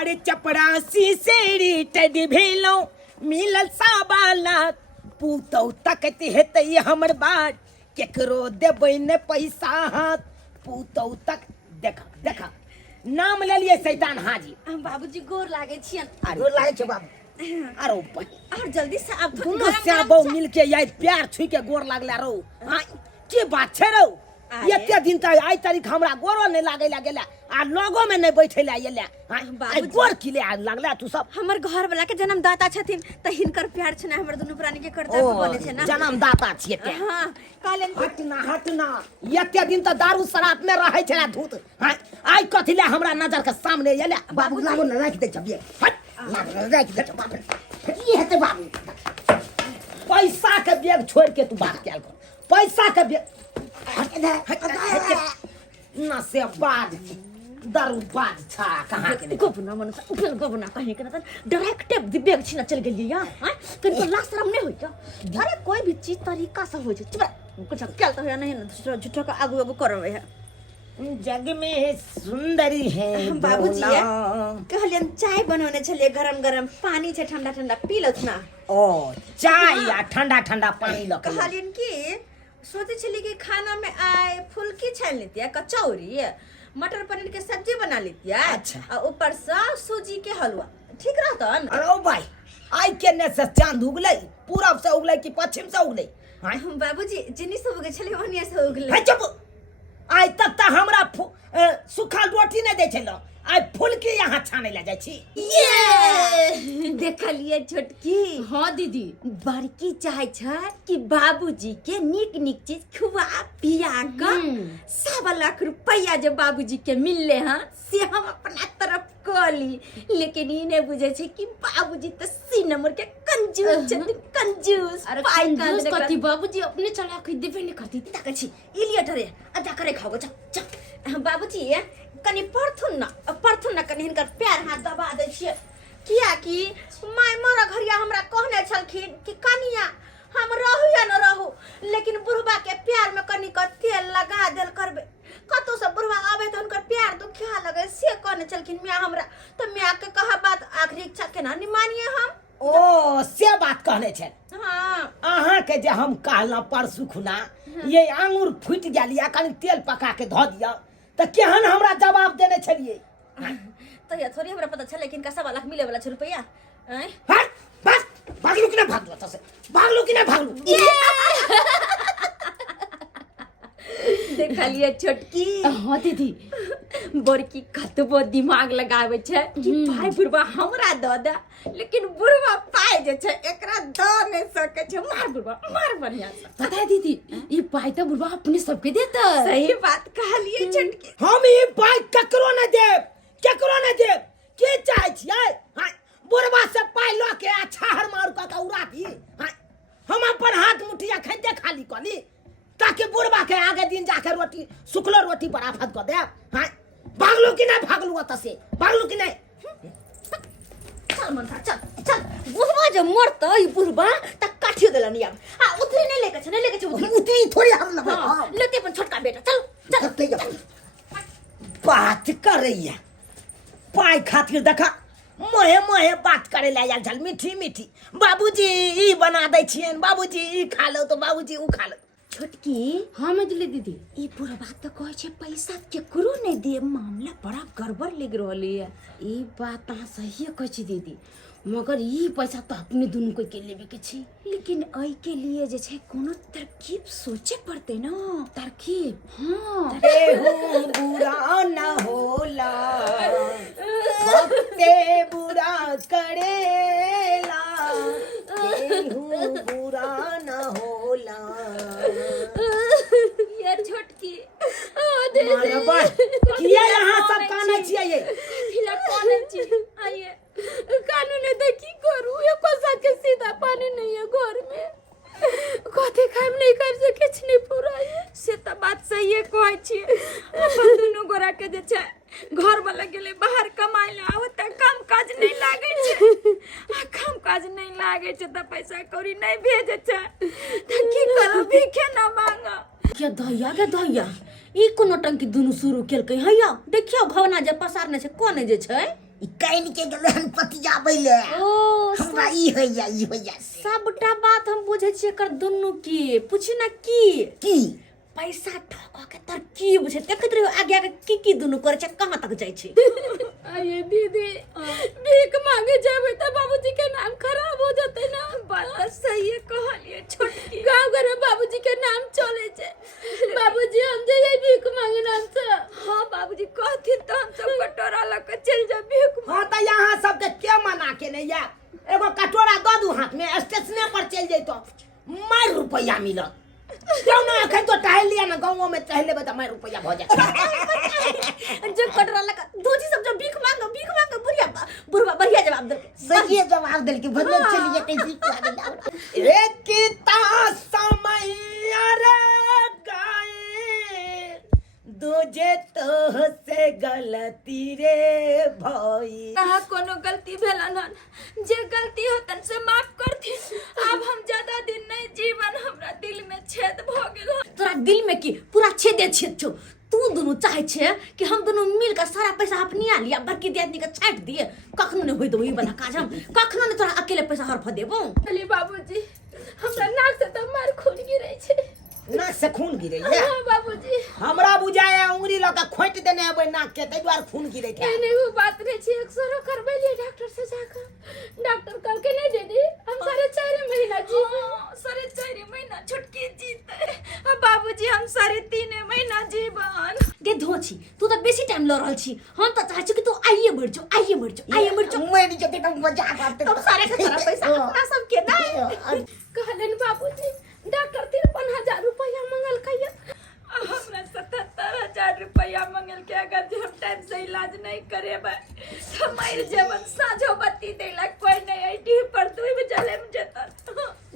अरे चपरासी से रिटर्ड भेलो मिलल साबालात पूतौ तकत हेतै हमर बात केकरो देबै ने पैसा हाथ पूतौ तक देखा देखा नाम ले लिए शैतान हाजी। बाबूजी गोर लागे छियन। गोर लागे छ बाबू। अरे और जल्दी से आप दोनों श्याबो मिलके यार प्यार छुई के गोर लागला रो। हां की बात छै रो? एते दिन तक आई तारीख हमरा गोरो नहीं लागेला गेला आ लोगो में नहीं बैठेला येला। हां गोर किले आ लागला तू सब हमर घर वाला के जन्मदाता छथिन त हिनकर प्यार छना हमर दुनु प्राणी के कर्तव्य बने छै ना। जन्मदाता छिए ते। हां कालन हटना एते दिन त दारू शराब में रहै छला धूत। हां आई कथिले हमरा नजर के सामने येला बाबू लागो न राख दे छबिए। हट राख दे बाबू की हेते बाबू पैसा के बैग छोड़ के तू बात कैल कर पैसा के बैग ना से बाद दारू बाद छा कहां के गोबना मन उठल गोबना कहीं के त डायरेक्ट दिव्य छिना चल गेलिए या हां कनको लाख शर्म नहीं होय क्या? अरे कोई भी चीज तरीका से हो जे कुछ क्या तो है नहीं ना झूठा का आगू आगू करवे है। जग में सुंदरी है बाबूजी कहलियन चाय बनवने छलिए गरम गरम पानी छे ठंडा ठंडा पी लत ना। ओ चाय या ठंडा ठंडा पानी ल के कहलियन की सोचे छली कि खाना में आए फुल्की छान लेती है कचौरी मटर पनीर के सब्जी बना लेती है। अच्छा। और ऊपर से सूजी के हलवा ठीक रहता। अरे ओ भाई आई केने से चांद उगले पूरब से उगले कि पश्चिम से उगले? हां बाबूजी जिनी से उगे छले ओनिया से उगले। है चुप आई तक त हमरा सूखा रोटी नहीं दे छलो आई फुल्की यहाँ छाने ले जाय छी। ये देखलिए छोटकी। हाँ दीदी बड़की चाहे छ कि बाबूजी के निक निक चीज खुआ पिया के 1.25 लाख रुपया जो बाबूजी के मिलले हैं से हम अपना तरफ कली। लेकिन ई ने बुझे छे कि बाबूजी तो 3 नंबर के कंजूस छथिन कंजूस। अरे कंजूस कथी बाबूजी अपने चला के देबे नहीं करती तक छी इलिया टरे आजा करे खाओ च बाबूजी कनी परथुन ना कनी हिनकर प्यार हाथ दबा दे छिए किया कि माय मोरा घरिया हमरा कहने छलखिन कि कनिया हम रहू या न रहू लेकिन बुढ़बा के प्यार में कनी क तेल लगा देल करबे कतो से बुढ़बा आवे त उनकर प्यार दुखिया लगे से कहने छलखिन मिया हमरा त मिया के कहा बात आखिरी इच्छा के ना नि मानिए हम। ओ से बात कहने छे। हां अहाँ के जे हम कहला परसु खुना ये अंगूर फुट गेलिया कनी तेल पका के ध दिया त केहन हमरा जवाब देने छलिए? तो ये थोड़ी हमरा पता छले लेकिन का 1.25 लाख मिले वाला छ रुपया। हट बस भागलू कि ना भागलू त से भागलू कि ना भागलू? देखलिए छोटकी। हाँ दीदी बड़की कतबो दिमाग लगावे छे कि भाई बुढ़वा हमरा द दे लेकिन बुढ़वा पाए जे छे एकरा द नहीं सके छे। मार बुढ़वा मार बढ़िया से। पता है दीदी ये पाई तो बुढ़वा अपने सबके देता है। सही बात कहलिए छोटकी। हम ई पाई केकरो न देब के चाहे छियै? हां बुढ़वा से पाई ल के आ छाहर मारू का उड़ा दी। हां हम अपन हाथ मुठिया खैते खाली कली ताकि बुढ़वा के आगे दिन जाके रोटी सुखलो रोटी पर आफत कर दे। हां भागलू कि नहीं भागलू त से भागलू कि नहीं? चल मन चल बुढ़वा जब मरत ई बुढ़वा त काठियो देलन या आ उतरी नहीं लेके छ उतरी थोड़ी हम लगा। हां लेते अपन छोटका बेटा चल बात कर रही है पाई खातिर देखा मोहे बात करे ला यार चल मीठी बाबूजी ई बना दे छियन बाबूजी ई खा लो तो बाबूजी ऊ खा लो। छोटकी हाँ मजली दीदी ई बुढ़वा तो कहे छे पैसा केकरो नहीं दे मामला बड़ा गड़बड़ लग रहले है। ये बात अहाँ सही कह छी दीदी मगर ये पैसा तो अपने दोनों को के लेबे के छी। लेकिन आई के लिए जे छे कोनो तरकीब सोचे पड़ते ना। तरकीब हाँ केहू बुरा न होला भक्ते बुरा करेला केहू बुरा न होला। ये छोटकी मारे बा किया यहाँ सब काने छियै ये फिला कोने छी आइए कानून है तो की करू ये कोसा के सीधा पानी नहीं है घर में कथी खाइम नहीं कर से किछ नहीं पूरा है से त बात सही है कहै छी। अपन दुनु गोरा के जे छै घर वाला गेले बाहर कमाई ले आवत काम काज नहीं लागे छै आ काम काज नहीं लागे छै त पैसा कौड़ी नहीं भेजे छै त की करू भीखे ना मांगा। क्या दहिया ई कोनो टंकी दुनु शुरू केलकै हैया देखियो भवना जे पसारने छै कोने जे छै ई काइन के गेले हन पतिया बैले ओ हमरा ई होइया सबटा बात हम बुझे छियै कर दुनू की पूछी ना की पैसा ठोका के तरकीब छै देखत रहियो आगे आगे की दुनू करे छै कहां तक जाय छै आइए दीदी भीख मांगे जाबे त बाबूजी के नाम खराब हो जते ना। बात सही कहलिए छोटकी गांव घर में बाबूजी के नाम चले छै। बाबूजी हम जे भीख मांगे नाम से हां बाबूजी कहथिन त हम सब कटोरा ल के चल जा भीख। हां त यहाँ सब के मना के नहीं या एगो कटोरा दो दू हाथ में स्टेशन पर चल जइतो मार रुपया मिलत क्यों ना अखन तो टहल लिया ना गांव में टहले बता मार रुपया भ जाए जो कटोरा लगा दोजी सब जो भीख मांगो बुढ़वा बढ़िया जवाब दे सही जवाब दिल के भले चलिए कैसी क्या एक किता समय रे गाए दूजे तो से गलती रे भाई कहा कोनो गलती भेलन हन जे गलती होतन से माफ करथि। अब हम ज्यादा दिन नहीं जीवन हमरा दिल में छेद भ गेल। तोरा दिल में की पूरा छेदे छेद छौ। तू दोनों चाहे छे कि हम दोनों मिलकर सारा पैसा अपनिया लिया बड़की दियादनी के छाट दिए कखनो नहीं होई दो ई वाला काज हम कखनो नहीं तोरा अकेले पैसा हरफ देबो। अली बाबूजी हमरा नाक से त मार खून गिरै छै नाक से खून गिरे या हां बाबूजी हमरा बुझाया उंगली लगा खोट देने है नाक के तै द्वार खून गिरे था एने वो बात रे छी एक्सरे करबै लिए डॉक्टर से जाकर डॉक्टर कल के नहीं दीदी हम 4.5 महीना जी 4.5 महीना छुटकी जीते अब बाबूजी हम 3.5 महीना जीवन गे धोची तू तो बेसी टाइम ल रहल छी हम तो चाहे छी कि तू आइए मर जाओ मेरी जते तुम मजाक करते तब सारे का सारा पैसा अपना सब के ना कहलन बाबूजी डॉक्टर 53,000 रुपया मंगल कहिया हमरा 77,000 रुपया मंगल के अगर जे हम टाइम से इलाज नहीं करेबै तो मर जेबन साझो बत्ती देला कोई नहीं आईडी पर दुई जले में जेतन।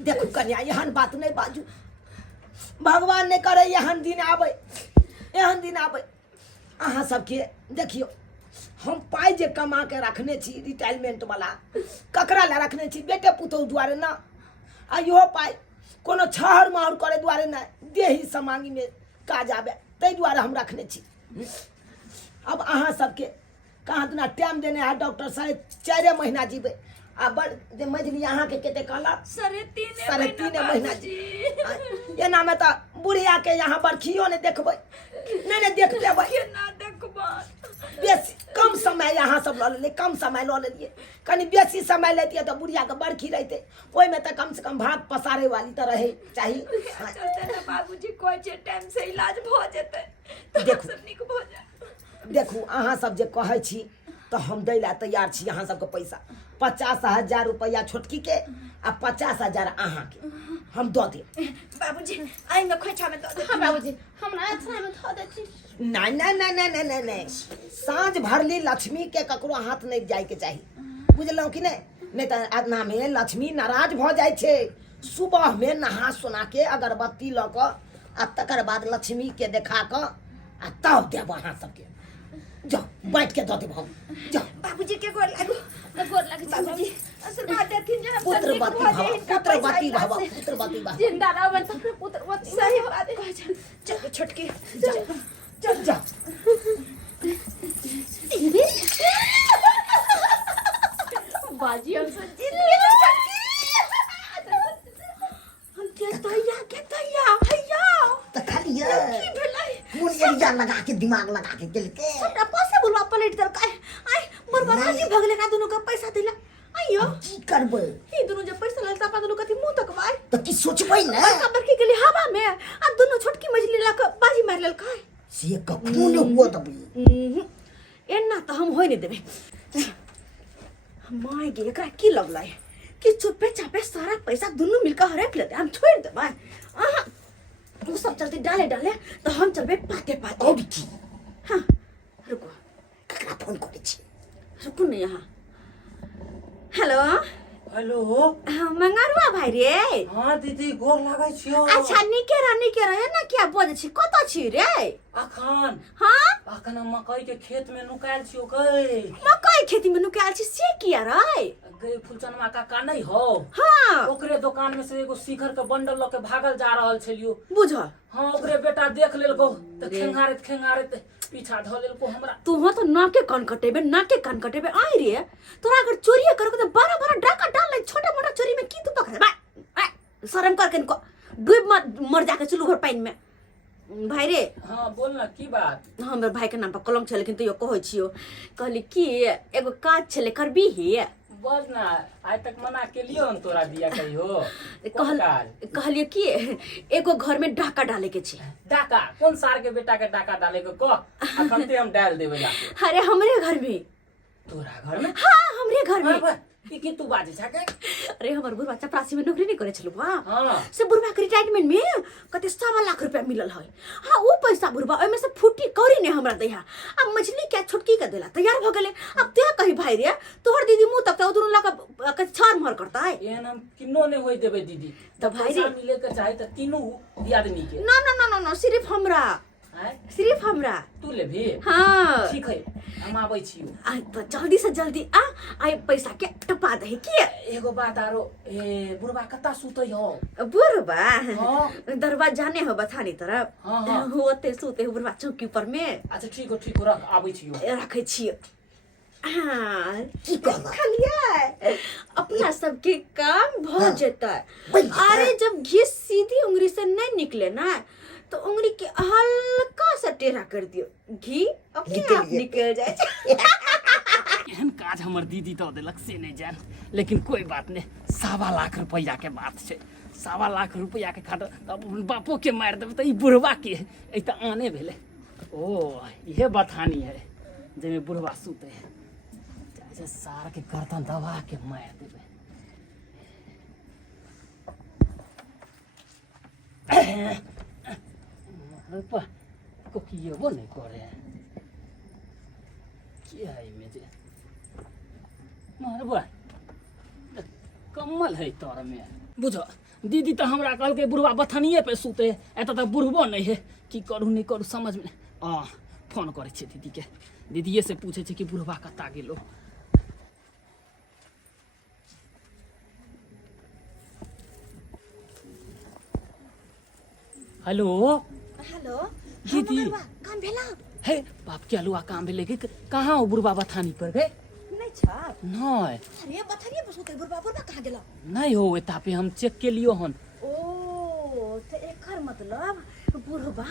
देखो कन्या यहन बात नहीं बाजू भगवान ने करे यहन दिन आबे अहाँ सबके देखियो हम पाई जे कमा के रखने छी रिटायरमेंट वाला ककरा ला रखने छी बेटे पुतौ दुआरे ना आ इहो पाई कोनो छहर महर करे दुआरे ना देही समांगी में काज आबे तै दुआरे हम रखने छी। अब अहाँ सबके कहाँ दिना टाइम देने है डॉक्टर 4.5 महीना जीवे आ बड़ जे मजली अहाँ के केते कहला 3.5 महीना जी एना में तो बुढ़िया के यहाँ बरखियो ने देखबै नहीं देख पेबै केना देखबा बेसी कम समय यहाँ सब ल ले कम समय ल लेलिए कनी बेसी समय लेतिए तो बुढ़िया के बरखी रहते ओइ में तो कम से कम भाग पसारे वाली तो रहे चाहिए चलते ना बाबूजी कोई जे टाइम से इलाज भ जेतै तो देखू। सब निक भ जाय। देखू अहाँ सब जे कहै छी तो हम दै ला तैयार छी अहाँ सबके पैसा 50,000 रुपया छोटकी के आ 50,000 अहाँ के हम दो देब। बाबूजी आई में खोइछा में दो हां बाबूजी हमरा अथरा में ध देती नहीं साँझ भरली लक्ष्मी के ककरो हाथ नहीं जाए के चाहिए बुझलौ कि नहीं तो आदना में लक्ष्मी नाराज भ जाए छे। सुबह में नहा सुना के अगरबत्ती ल क आ तकर बाद लक्ष्मी के देखा क आ तब देब अहाँ सबके जाओ बैठ के दो देब हम जाओ बाबूजी के गोर लागू बाबूजी आशीर्वाद देथिन जे हम पुत्रवती भव जिंदा रहबन त पुत्रवती सही बात है। चल छोटकी जा बाजी हम से जीत लिए हम के तैया भैया तो खाली की भेलै कौन एरिया लगा के दिमाग लगा के गेल के हमरा पॉसिबल बा पलट दल काय आई बर्बादी भगले का दोनों का पैसा दिला आइयो की करबै ई दोनों जब पैसा ललता पा दोनों कथि मुंह तकबाई तो की सोचबै ना बड़का बड़की के लिए हवा में आ दोनों छोटकी मछली ला के बाजी मार लेल काय से कखनो न हुआ तब एना तो हम होय नहीं देबे माय गे एकरा की लगलै कि चुपे चापे सारा पैसा दोनों मिलकर हड़प लेते हम छोड़ देबै आहा तू सब चलते डाले तो हम चलबे पाते और की हां रुको ककरा फोन करे छी रुको नहीं यहाँ हेलो हेलो मंगारुआ भाई रे हाँ दीदी गोर लागै छियो अच्छा निके रहे ना क्या बोले छी कत छी रे अखन हाँ अखन हम मकई के खेत में नुकायल छियो गई मकई खेती में नुकायल छी से किया रे गई फुलचनमा काका नहीं हो हाँ ओकरे दुकान में से एगो शिखर के बंडल लेके भागल जा रहल छलियो बुझ हाँ ओकरे बेटा देख लेल गो तो खेंगारत पीछा धो लेल को हमरा। तुहा तो नाके कान कटेबे आई रे तोरा अगर चोरी करोगे तो बड़ा बड़ा डाका डाल ले, छोटा मोटा चोरी में की तू पकड़ बा शर्म करके इनको डूब मर जाके चलू घर पानी में भाई रे। हाँ बोल ना की बात। हमर भाई के नाम पर कलंक छे लेकिन तो यो कहै छियो कहली की एगो काज छले करबी हे बोल ना, आज तक मना के लियो न तोरा दिया कहियो। कहलिए कि एगो घर में डाका डाले के छे। डाका कौन सार के बेटा के डाका डाले के को अखन ते हम डाल देबे ला। अरे हमरे घर में। तोरा घर में? हाँ हमरे घर में। की तू बाजे छके? अरे हमर बुढ़वा चपरासी में नौकरी नहीं करे छलु बा। हां से बुढ़वा के रिटायरमेंट में कते 1.25 लाख रुपया मिलल है। हां वो पैसा बुढ़वा ओय में से फुटी कौरी ने हमरा दैहा। अब मछली क्या छुटकी का देला तैयार भ गेले। अब ते कही भाई रे तोहर दीदी मुंह तक उधर लगा के छार मार करता है। एन हम किन्नो ने होई देबे दीदी। तो भाई रे मिले के चाहे त तीनों आदमी के। ना सिर्फ हमरा। सिर्फ हमरा तू ले भी। हाँ ठीक है हम आबै छियो। आ तो जल्दी से जल्दी आ पैसा के टपा दे के। एगो बात आरो ए बुढ़वा कता सुतै हो? बुढ़वा हां दरवाजा जाने हो बथानी तरफ। हां होते सुते बुढ़वा चौकी पर में। अच्छा ठीक हो रख आबै छियो। रखे छियो। हाँ की खलिया अपना सबके काम भ जेता। अरे जब घी सीधी उंगली से नहीं निकले ना तो उंगली के हल्का सा टेढ़ा कर दियो, घी अपने आप निकल जाए। एहन काज हमर दीदी तो देलक से नहीं जान, लेकिन कोई बात नहीं। 1.25 लाख रुपया के बात छे। 1.25 लाख रुपया के खातिर तब बापो के मार देबे त ई बुढ़वा के ए त आने भेले। ओ ये बथानी है जेमे बुढ़वा सुते है। जैसे सार के गर्दन दबा के मार देबे। रुपा को किए वो नहीं करे क्या है में जे मारबा कम्मल है तोर में। बुझो दीदी तो हमरा कहल के बुढ़वा बथनिए पे सुते, एत तो बुढ़बो नहीं है। की करू नहीं करू समझ में फोन करे छे दीदी के। दीदीए से पूछे छे कि बुढ़वा कता गेलो। हेलो हेलो दीदी काम भेला? हे बाप के अलुआ काम भेले कि कहाँ हो बुढ़वा बथानी पर गए? नहीं छा नहीं अरे बथानी बस होते बुढ़वा कहाँ गेला? नहीं हो एता पे हम चेक के लियो हन। ओ तो एकर मतलब बुढ़वा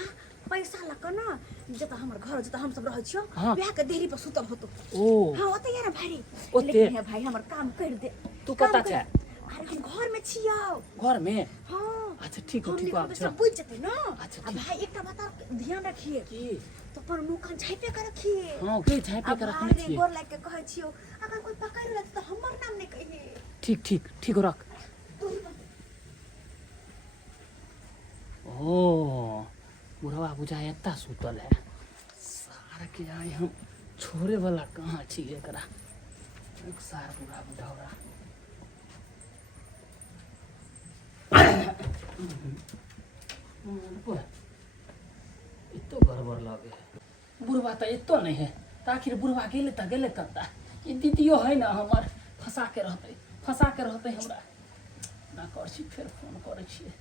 पैसा लक ना जता हमर घर जता हम सब रह छियो ब्याह के देरी पर सुतल होतो। ओ हां ओते यार भाई ओते लेकिन भाई हमर काम कर दे। तू कता छ? अरे हम घर में छियो। घर में? हां अच्छा ठीक हो ठीक हो। अच्छा बुझ जते ना। अच्छा अब भाई एकटा बता ध्यान रखिए की तो पर मुंह कान झाइपे कर रखिए। हां के झाइपे कर रखने छिए। गोर लाग के कहै छियो अगर कोई पकड़ ले तो हमर नाम नहीं कहिए। ठीक ठीक ठीक रख। ओ बुढ़वा बुझा एता सुतल है। सार के आए हम छोरे वाला कहाँ छी एकरा। एक सार बुढ़ा बुढ़ावरा इतो गड़बड़ लगे। बुढ़वा तो इतो नहीं है तो आखिर बुढ़वा गेले कता। ये दीदियो है ना हमार फंसा के रहते हमरा ना कर छी। फिर फोन करे छिए।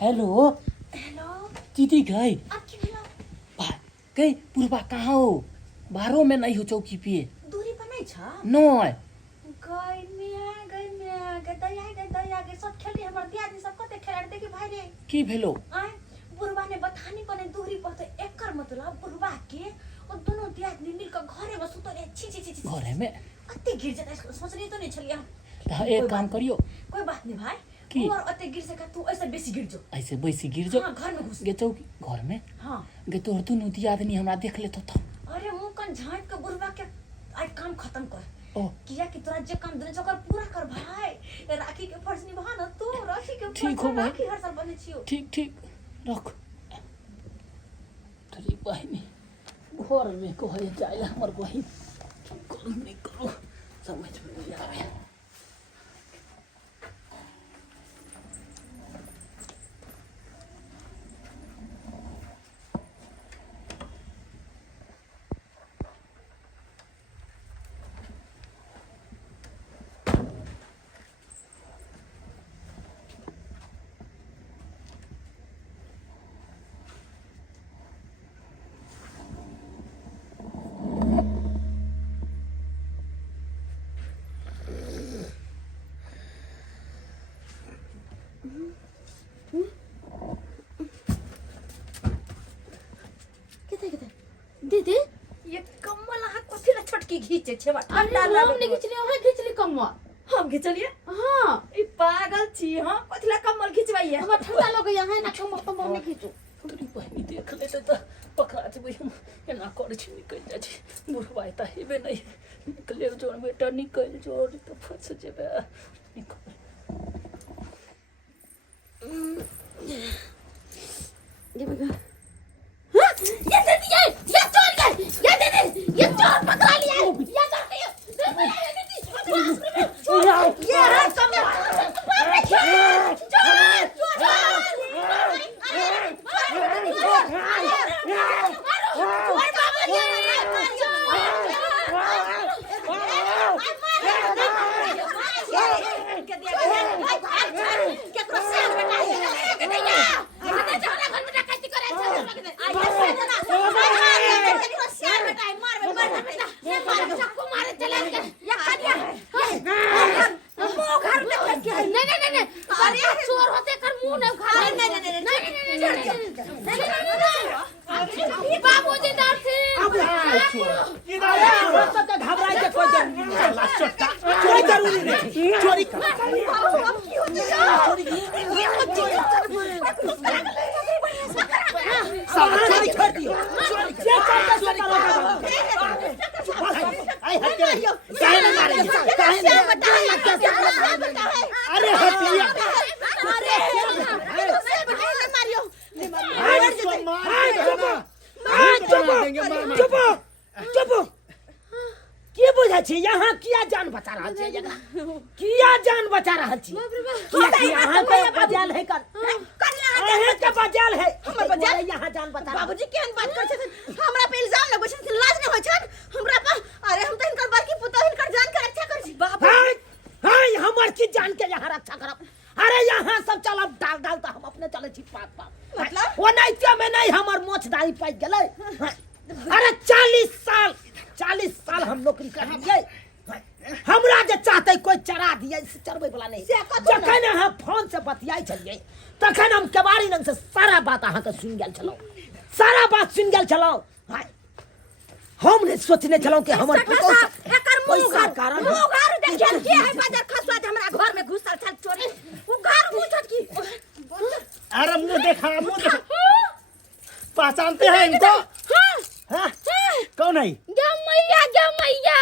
हेलो हेलो दीदी गई अब की भेलो? गई बुढ़वा कहाँ हो? बाहरों में नहीं हो चौकी पे? दूरी पर नहीं छा? नहीं दया के सब खेली हमर दियादी सब कते खेलाड़ देखी भाई रे की भेलो? आय बुढ़वा ने बथानी पर दूरी पर तो एकर मतलब बुढ़वा के और दोनों दियादी मिलकर घरे में सुतले। छी घरे में अते गिर जाता सोचनी तो नहीं छलिया। तो एक काम करियो। कोई बात नहीं भाई की? और अते गिर सका तू ऐसे बेसी गिर जो। ऐसे बैसी गिर जाओ। हां घर में घुस गे चौकी घर में। हां गे तोर दोनों दियादनी हमरा देख लेतो तो। अरे मुंह कान झांक के बुढ़वा के आज काम खत्म कर। ओ किया कि तोरा जे काम देने चकर पूरा कर भाई। राखी के फर्ज निभा ना तू। राखी के ठीक हो भाई। राखी हर साल बने छियो। ठीक रख। तेरी बहनी घर में कहे जाए हमर बहन करू नहीं करू समझ में नहीं आवे। घीचे छेवा अरे ठंडा हम लागे नहीं खिचली हम खिचली कमर हम घिचलिए हां ई पागल छी हम कथला कम्बल खिचवाइए हम ठंडा लगे यहाँ ना कमर तो हम नहीं खिचू तोरी बहिनी देख लेते त पकड़ा छै हम केना करे छी निकल जाइ छै बुढ़वा त हेबे नहीं निकले जोर बेटा निकल जोर तो फंस जेबे निकल ये बगा हां ये दे दिए ये चोर गए ये चोर पकड़ा लिया ये करते ये हर समय नहीं अरे चोर होते कर मुंह नहीं उखाड़ नहीं बाबूजी डर से घबराए के कोई जरूरी नहीं चोरी सब चोरी कर दियो काहे न मारे काहे न अरे हटिया की बुझै छी यहाँ किया जान बचा रहल छी किया जान बचा रहल छी यहाँ पे बजाल है कर अहे के बजाल है हमर बजाल यहाँ जान बचा बाबूजी केहन बात कर छथिन हमरा पे इल्जाम लगबै छथिन लाज नहि होइ छन हमरा पर अरे हम त इनकर बड़की पुतौ इनकर जान के रक्षा कर छी बाबू हाय हमर की जान के यहाँ रक्षा करब अरे यहाँ सब चलब डाल डाल तो हम अपने चले छी पाप पाप मतलब वो नहीं में नहीं हमर मोछ दाई पाइ गेलै अरे 40 साल हम नौकरी कर लिए हमरा जे चाहते कोई चरा दिए चरबै वाला नहीं जखन हम फोन से बतियाई छलिए तखन हम केवाड़ी नंग से सारा बात अहाँ के सुन गेल छलौ सारा बात सुन गेल छलौ हम ने सोचने छलौ कि हमर पुतौ एकर पैसा कारण मुंह घर देखिए के है बाजार खसवा हमरा घर में घुसल छल चोरी उ घर घुसत की अरे मुंह देखा पहचानते हैं इनको हाँ? कौन है गे मैया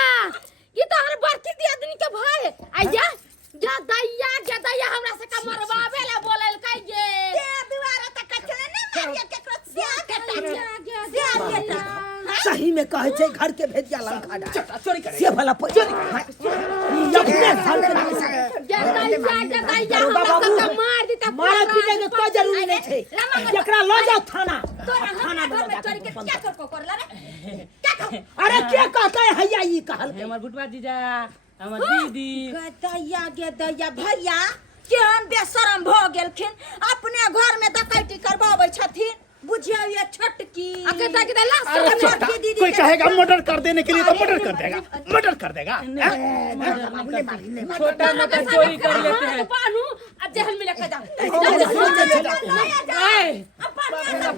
ये तो हर बड़की दियादनी के भाई आइया जा दैया हमरा से का मरवावे ला बोलल काई गे ये दीवार तक चले न मारिया केकरो सिया सही में कहे छे घर के भेजिया लंका डा चोरी करे से भला चोरी अपने घर के दैया हमरा का मार दी त मारे पीटे के कोई जरूरी नहीं छे जकरा ले जाओ थाना थाना में चोरी के क्या करला रे अरे क्या कहता है हैया ई कहल हमर बुटवा जीजा हमर दीदी दैया भैया केहन बेशरम भ गेलखिन अपने घर में डकैती करबाबै छथिन बुझिया ये छटकी अके ता के लाश अरे छोटा कोई कहेगा मर्डर कर देने के लिए तो मर्डर कर देगा छोटा मोटा चोरी कर लेते हैं पानू अब जेहन में लेके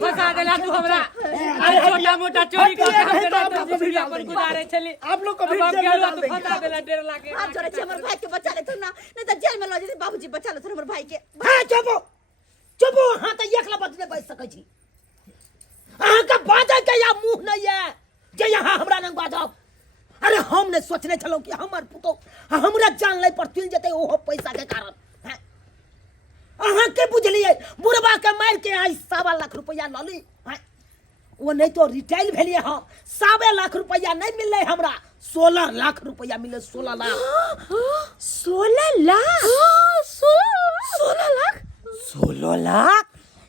फंसा देला तू हमरा अरे छोटा मोटा चोरी कर देते अपन गुजारे चली आप लोग को भी अब जेल में गेलू डाल तो देंगे। फंसा देला डेढ़ लाख के हाथ जोड़े छे हमर भाई के बचा लेथुन ना नहीं तो जेल में ल जेते बाबूजी बचा लेथुन हमर भाई के हां चुप हां त एकला बदले बैठ सकै छी अहाँ का बाजा के या मुंह नहीं है जे यहाँ हमरा नंग बाजब अरे हम ने सोचने छलौ कि हमर पुतो हमरा जान ले पर तिल जते ओहो पैसा के कारण अहाँ के बुझलिए बुढ़वा के मार के आई 1.25 लाख रुपया लली वो नहीं तो रिटेल भेलिए हम 1.25 लाख रुपया नहीं मिलले हमरा 16 लाख रुपया मिले 16 लाख 16 लाख 16 लाख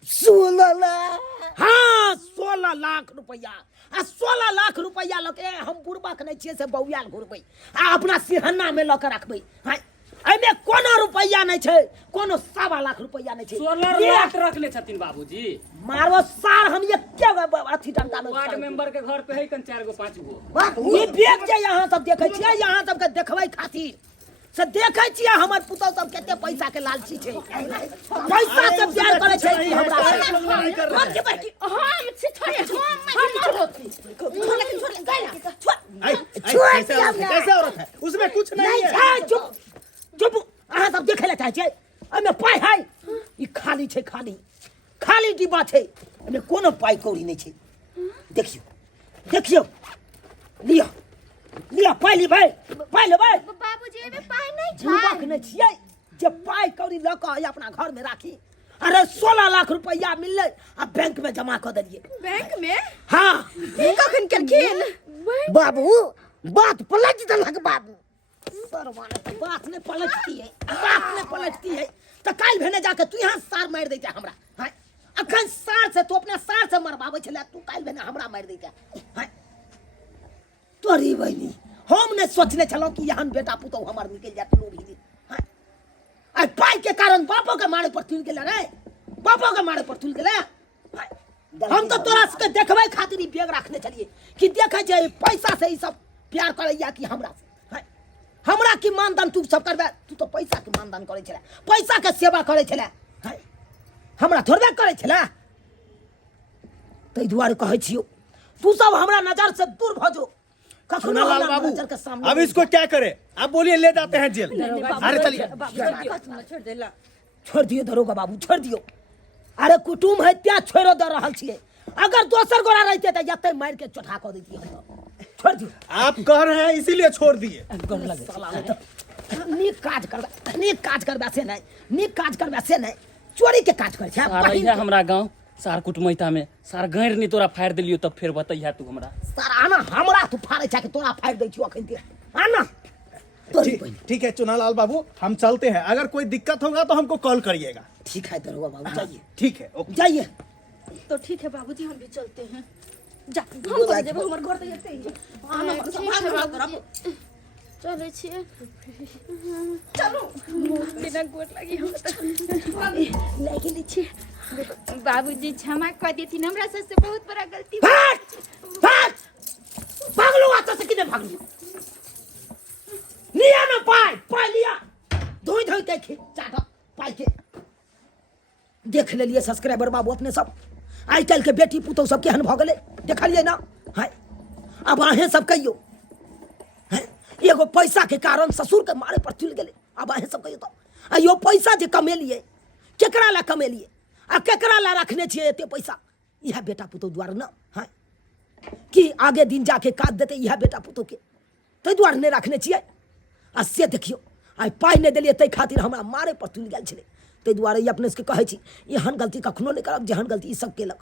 16 लाख हाँ 16 लाख रुपया आ 16 लाख रुपया लके हम बुढ़बा के नहीं छिए से बौयाल घुरबै आ अपना सिरहन्ना में लके रखबै हां एमे कोनो रुपया नहीं छै कोनो 1.25 लाख रुपया नहीं छै 16 लाख रख ले छथिन बाबूजी मारबो सार हम एके अथी डंडा में वार्ड मेंबर के घर पे है कन 4 गो 5 गो ये देख जे यहाँ सब देखे छियै यहाँ सब के देखबै खातिर से देखे छियै हमर पुतौ सब केते पैसा के लालची छै पैसा से प्यार करे छै कि हमरा हम के बड़की हम से छोड़े हम छोड़ ले गैला छोड़ छोड़ कैसे दिया औरत है? हमरा। कैसे औरत है? उसमें कुछ नहीं नहीं है। छै, चुप चुप। अहाँ सब देखे ला चाहे छियै एहिमे पाइ है? ई खाली छै, खाली खाली डिब्बा छै, एहिमे कोनो पाइ कौड़ी नहीं छै। देखियो देखियो, लिया लिया, पाइ लेबै, पाइ लेबै। बाबूजी एमे पाइ नहीं बुड़बक नहीं छियै जे पाइ कौड़ी लऽ कऽ आइ अपना घर में राखी। अरे 16 लाख रुपया मिललै आ बैंक में जमा कऽ देलियै। बैंक में हाँ ई कखन केलखिन? बाबू बात पलट देलक बाबू। सरवाना तो बात नहीं पलटती है, बात नहीं पलटती है। तो काल भेने जाके तू यहाँ सार मार देते हमरा। हाय अखन सार से तू अपना सार से मरबावे छले, तू काल भेने हमरा मार देते। हाय तोरी बहनी हम ने सोचने छलो कि यहाँ बेटा पुतौ हमर निकल जात लोभी दिन। हाय आ पाई के कारण बापो के मारे पर तुल गेले रे, बापो के मारे पर तुल गेले। हाय हम तो तोरा से देखबै खातिर ई बैग रखने चलिए कि देखे छै पैसा से ई सब प्यार करैया कि हमरा से। हाय हमरा की मानदान तू सब करबे, तू तो पैसा के मानदान करे छले, पैसा के सेवा करे छले। हाय हमरा थोड़बे करे छले। तै दुआरे कहै छियो तू सब हमरा नजर से दूर भजो। सोनालाल बाबू, अब इसको क्या करे? आप बोलिए, ले जाते हैं जेल। अरे चलिए। छोड़ देला। छोड़ दियो दरोगा बाबू, छोड़ दियो। अरे कुटुम है त्या छोड़ो दे रहल छिए। अगर दोसर गोरा रहते त जते मार के चोठा क देती हम तो। छोड़ दियो। आप कह रहे हैं इसीलिए छोड़ दिए। साला ने तो नीक काज करबे, नीक काज करबे से नहीं, नीक काज करबे से नहीं, चोरी के काज कर छै। सारा इहे हमरा गांव सार कुटमैता में सार गैर नहीं तोरा फाड़ दिलियो, तब फिर बतैया तू हमरा। सारा आना हमरा तू फाड़े छै कि तोरा फाड़ दै छियो अखन के। आना तोरी बहनी। ठीक है चुनालाल बाबू, हम चलते हैं। अगर कोई दिक्कत होगा तो हमको कॉल करिएगा। ठीक है दरोगा बाबू, जाइए ठीक है, ओके। जाइए। तो ठीक है बाबूजी, हम भी चलते हैं। जा हम तो जेबे, हमर घर त एते ही। आना मन संभाल करब। चले छिए। चलो बिना गोट लगी हम तो लगी ली छिए। बाबूजी क्षमा कर देथिन, हमरा से बहुत बड़ा गलती। भाग भाग भागलो आता से किने भागलो। लिया ना पाई, पाई लिया, धोई धोई के चाटा पाई के। देख लेलिए सब्सक्राइबर बाबू अपने सब, आई कल के बेटी पुतौ सब केहन भ गेलै देखलिए ना। हाय अब अहें सब कहियो, एगो पैसा के कारण ससुर के मारे पर तुल गेलै। अब अहें सब कहियो तो यो पैसा जे कमेलिए केकरा ला कमेलिए आ केकरा ला रखने छिए एते पैसा? यह बेटा पुतौ द्वारा ना। हाय कि आगे दिन जाके काज देते यह बेटा पुतौ के, तै द्वारा नहीं रखने छिए। आ से देखियो आई पाई नहीं देलिए तै खातिर हमरा मारे पर तुल गेल छलै। तै दुआरे ई अपने से कहै छी एहन गलती कखनो नहीं करब जेहन गलती ई सब केलक।